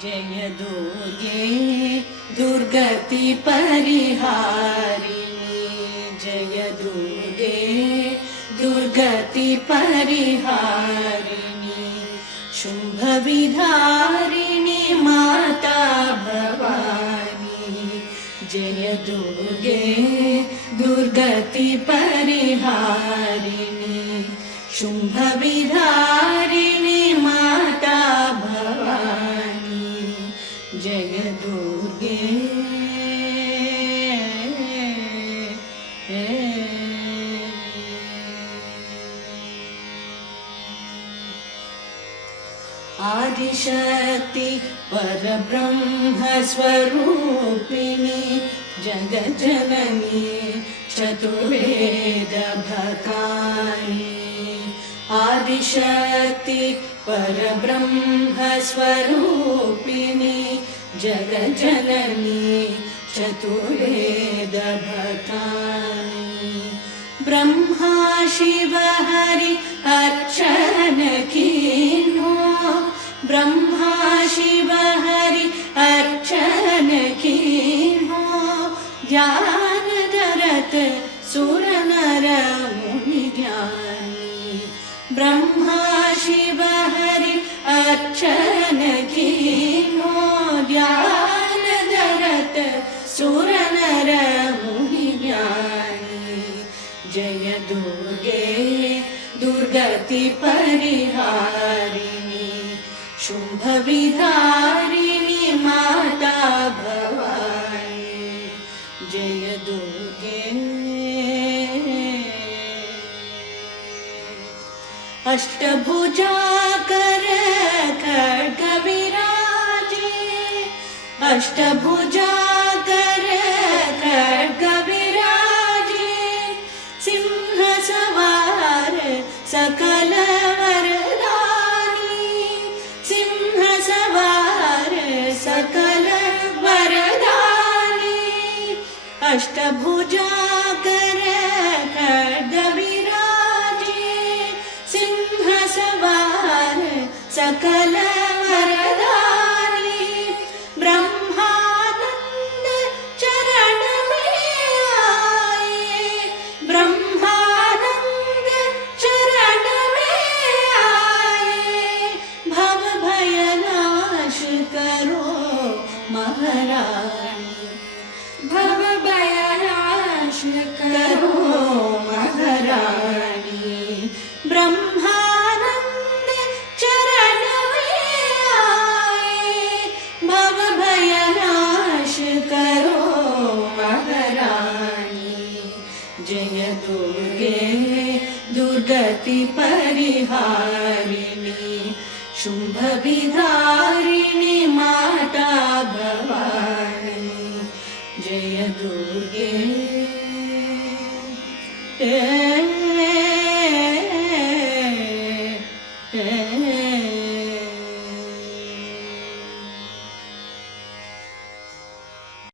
जय दुर्गे दुर्गति परिहारिणी जय दुर्गे दुर्गति परिहारिणी शुंभ विधारिणी माता भवानी जय दुर्गे दुर्गति परिहारिणी शुंभ विधारिणी माता भवानी जय दुर्गे आदिशक्ति परब्रह्म स्वरूपिणी जगज्जननी चतुर्वेद भकानी आदिशक्ति परब्रह्म स्वरूपिणी जगज्जननी चतुर्वेद भकानी ब्रह्मा शिव हरि अर्चन कीन्हो ब्रह्मा शिव हरि अर्चन कीन्हो ध्यान धरत सुर नर मुनि ज्ञानी ब्रह्मा शिव हरि अर्चन कीन्हो ध्यान धरत सुर नर मुनि ज्ञानी जय दुर्गे दुर्गति परिहारिणी शुंभ विधारिणी माता भवानी जय दुर्गे अष्टभुजा कर खड्ग विराजे अष्टभुजा कर खड्ग विराजे सिंह सवार सकल वरदानी सिंह सवार सकल वरदानी अष्टभुजा कर खड्ग विराजे सिंह सवार सकल वरदानी ब्रह्मानंद चरण में आए ब्रह्मानंद चरण में आए भव भय नाश करो महारानी भव भय नाश करो महारानी ब्रह्मानंद चरण में आए भव भय नाश करो महारानी जय दुर्गे दुर्गति परिहारिणी शुंभ विधारिणी माता